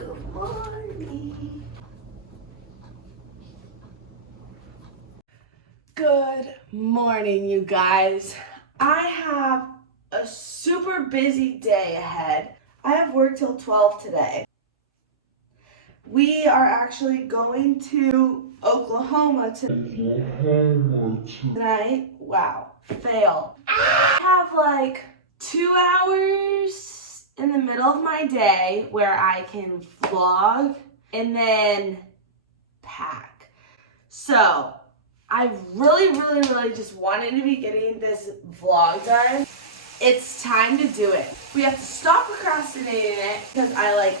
Good morning. Good morning, you guys. I have a super busy day ahead. I have work till 12 today. We are actually going to Oklahoma tonight. Wow, fail. I have like 2 hours in the middle of my day where I can vlog and then pack. So I really just wanted to be getting this vlog done. It's time to do it. We have to stop procrastinating it because I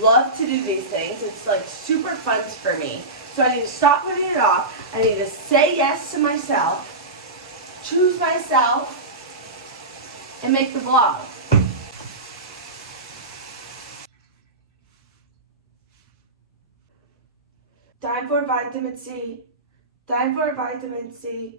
love to do these things. It's super fun for me. So I need to stop putting it off. I need to say yes to myself, choose myself, and make the vlog. Time for vitamin C. Time for vitamin C.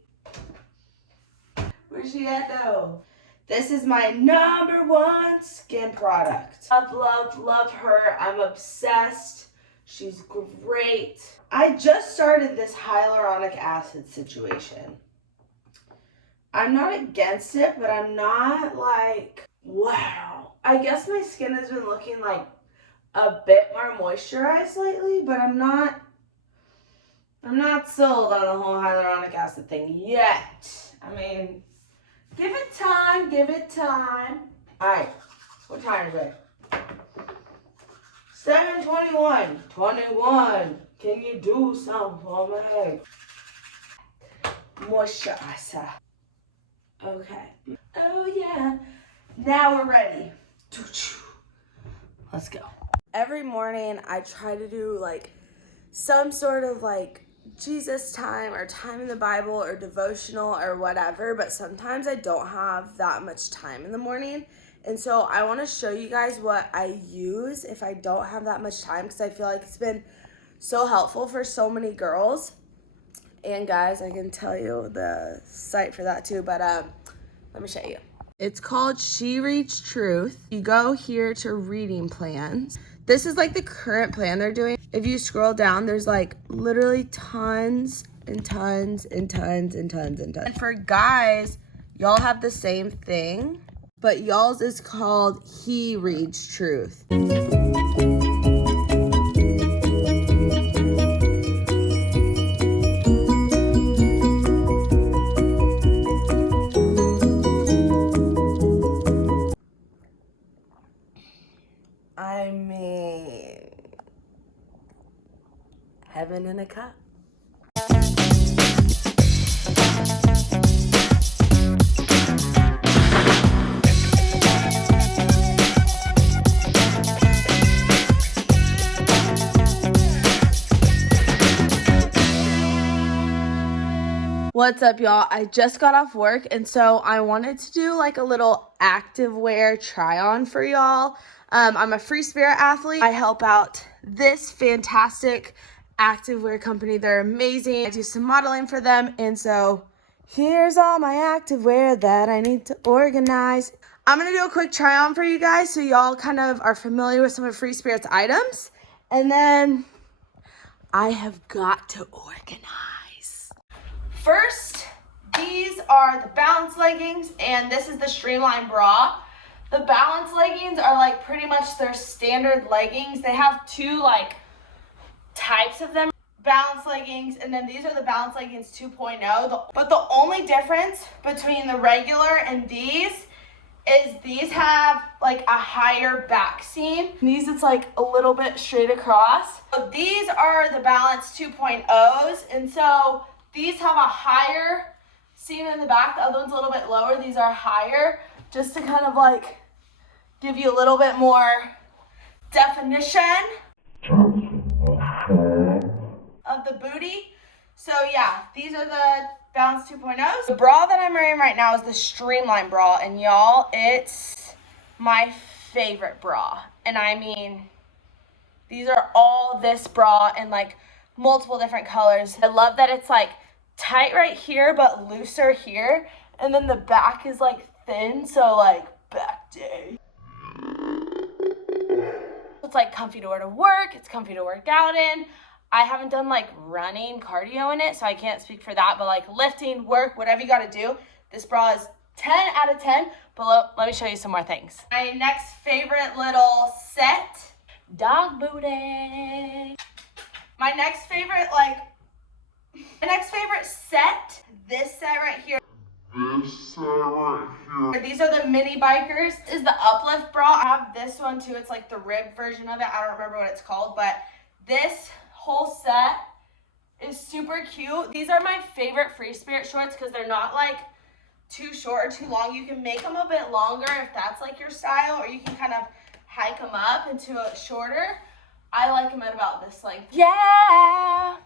Where's she at though? This is my #1 skin product. Love her. I'm obsessed. She's great. I just started this hyaluronic acid situation. I'm not against it, but I'm not wow. I guess my skin has been looking a bit more moisturized lately, but I'm not sold on the whole hyaluronic acid thing yet. I mean, give it time, give it time. All right, what time is it? 7:21. 21. Can you do something for me? Moisturizer. Okay. Oh yeah. Now we're ready. Let's go. Every morning I try to do some sort of Jesus time or time in the Bible or devotional or whatever, but sometimes I don't have that much time in the morning. And so I want to show you guys what I use if I don't have that much time, because I feel like it's been so helpful for so many girls. And guys, I can tell you the site for that too, but let me show you. It's called She Reads Truth. You go here to reading plans. This is the current plan they're doing. If you scroll down, there's literally tons and tons and tons and tons and tons. And for guys, y'all have the same thing, but y'all's is called He Reads Truth. I mean, heaven in a cup. What's up, y'all? I just got off work, and so I wanted to do a little activewear try on for y'all. I'm a free spirit athlete. I help out this fantastic activewear company. They're amazing. I do some modeling for them, and so here's all my activewear that I need to organize. I'm gonna do a quick try on for you guys so y'all kind of are familiar with some of Free Spirit's items, and then I have got to organize. First, these are the balance leggings, and this is the streamline bra. The balance leggings are pretty much their standard leggings. They have two types of them. Balance leggings, and then these are the balance leggings 2.0. But the only difference between the regular and these is these have a higher back seam. These it's a little bit straight across. So these are the balance 2.0s, and so these have a higher seam in the back. The other one's a little bit lower. These are higher, just to kind of give you a little bit more definition of the booty. So yeah, these are the balance 2.0s. The bra that I'm wearing right now is the streamline bra, and y'all, it's my favorite bra. And I mean, these are all this bra in multiple different colors. I love that it's tight right here but looser here, and then the back is thin, so back day. It's like comfy to wear to work. It's comfy to work out in. I haven't done like running, cardio in it, so I can't speak for that, but like lifting, work, whatever you gotta do, this bra is 10 out of 10, but let me show you some more things. My next favorite little set, dog booty. My next favorite set, this set right here. These are the mini bikers. This is the uplift bra. I have this one too. It's like the ribbed version of it. I don't remember what it's called, but this whole set is super cute. These are my favorite Free Spirit shorts because they're not like too short or too long. You can make them a bit longer if that's like your style, or you can kind of hike them up into a shorter. I like them at about this length. Yeah.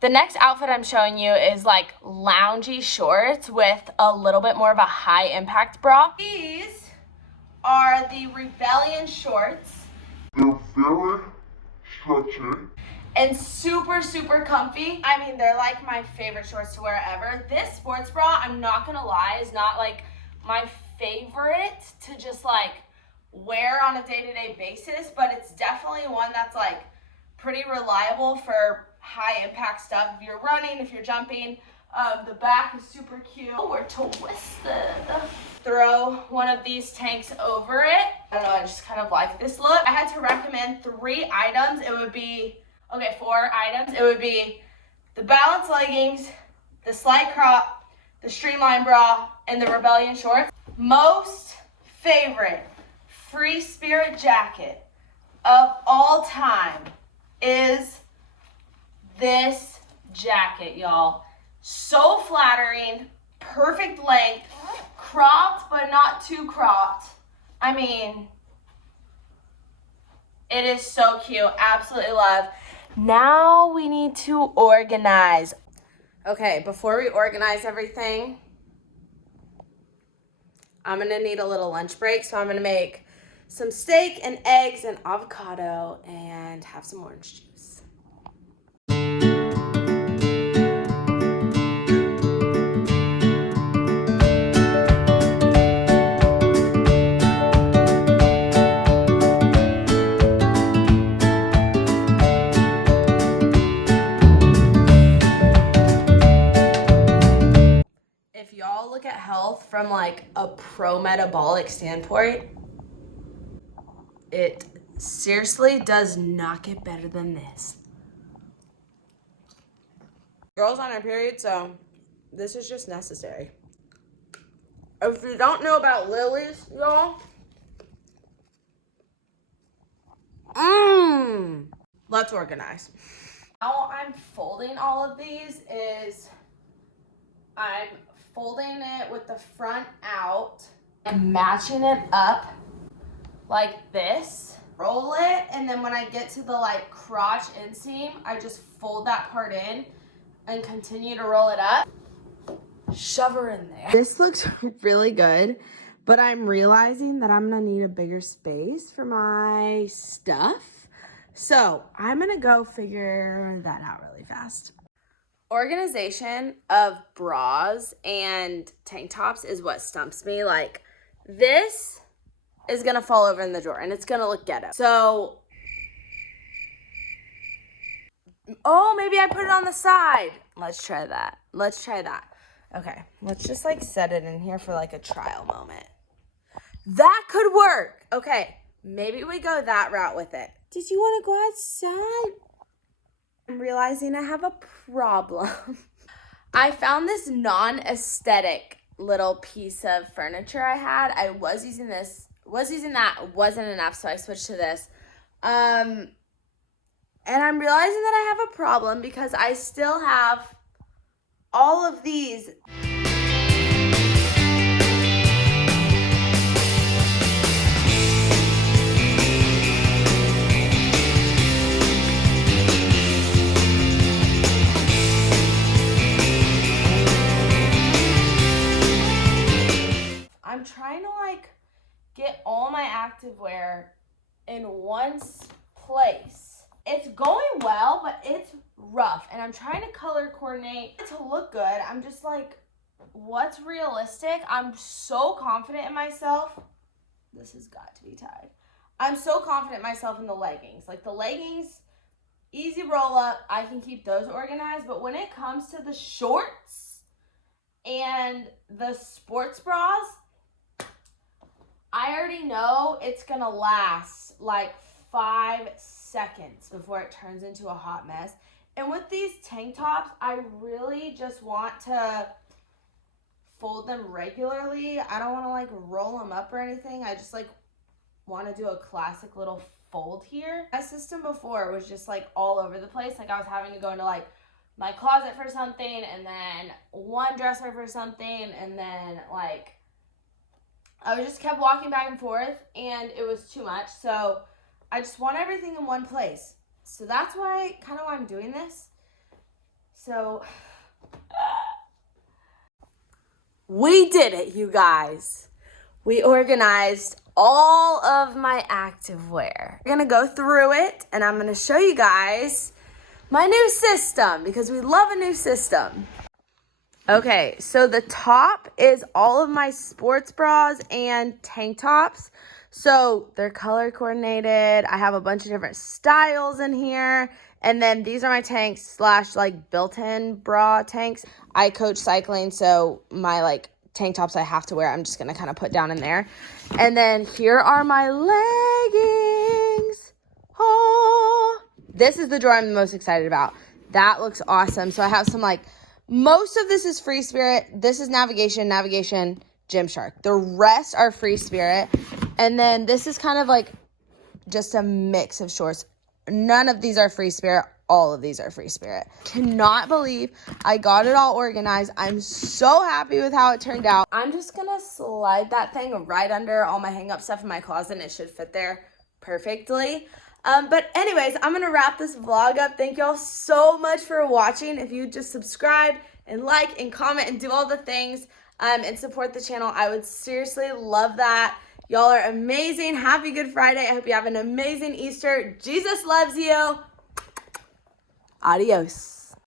The next outfit I'm showing you is like loungy shorts with a little bit more of a high impact bra. These are the Rebellion shorts. They're very stretchy. And super, super comfy. I mean, they're like my favorite shorts to wear ever. This sports bra, I'm not gonna lie, is not like my favorite to just like wear on a day-to-day basis, but it's definitely one that's like pretty reliable for high impact stuff. If you're running, if you're jumping, the back is super cute. We're twisted. Throw one of these tanks over it. I don't know, I just kind of like this look. I had to recommend 3 items. It would be, okay, 4 items. It would be the Balance leggings, the Slight crop, the Streamline bra, and the Rebellion shorts. Most favorite Free Spirit jacket of all time is this jacket, y'all. So flattering, perfect length, cropped but not too cropped. I mean, it is so cute. Absolutely love. Now we need to organize. Okay, before we organize everything, I'm gonna need a little lunch break, so I'm gonna make some steak and eggs and avocado and have some orange juice. If y'all look at health from like a pro-metabolic standpoint, it seriously does not get better than this. Girls on her period, so this is just necessary. If you don't know about lilies, y'all, let's organize. How I'm folding all of these is I'm folding it with the front out and matching it up like this. Roll it, and then when I get to the like crotch inseam, I just fold that part in and continue to roll it up. Shove her in there. This looks really good, but I'm realizing that I'm gonna need a bigger space for my stuff. So I'm gonna go figure that out really fast. Organization of bras and tank tops is what stumps me. Like, this is gonna fall over in the drawer and it's gonna look ghetto. So, oh, maybe I put it on the side. Let's try that. Let's try that. Okay, let's just like set it in here for like a trial moment. That could work. Okay, maybe we go that route with it. Did you want to go outside? I'm realizing I have a problem. I found this non-aesthetic little piece of furniture I had. I was using this, that, wasn't enough, so I switched to this. And I'm realizing that I have a problem because I still have all of these. I'm trying to like get all my activewear in one place. It's going well, but it's rough, and I'm trying to color coordinate to look good. I'm just like, what's realistic? I'm so confident in myself. This has got to be tied. I'm so confident in myself in the leggings. Like the leggings, easy roll up, I can keep those organized. But when it comes to the shorts and the sports bras, I already know it's gonna last like 5 seconds before it turns into a hot mess. And with these tank tops, I really just want to fold them regularly. I don't want to like roll them up or anything. I just like want to do a classic little fold here. My system before was just like all over the place. Like I was having to go into like my closet for something and then one dresser for something and then like I just kept walking back and forth and it was too much. So I just want everything in one place. So that's why I'm doing this. So we did it, you guys. We organized all of my activewear. We're gonna go through it and I'm gonna show you guys my new system because we love a new system. Okay, so the top is all of my sports bras and tank tops. So they're color coordinated. I have a bunch of different styles in here. And then these are my tanks slash like built-in bra tanks. I coach cycling, so my like tank tops I have to wear, I'm just gonna kind of put down in there. And then here are my leggings. Oh, this is the drawer I'm the most excited about. That looks awesome. So I have some like, most of this is Free Spirit. This is Navigation, Gymshark. The rest are Free Spirit. And then this is kind of like just a mix of shorts. None of these are Free Spirit. All of these are Free Spirit. Cannot believe I got it all organized. I'm so happy with how it turned out. I'm just going to slide that thing right under all my hang-up stuff in my closet and it should fit there perfectly. But anyways, I'm going to wrap this vlog up. Thank y'all so much for watching. If you just subscribe and like and comment and do all the things and support the channel, I would seriously love that. Y'all are amazing. Happy Good Friday. I hope you have an amazing Easter. Jesus loves you. Adios.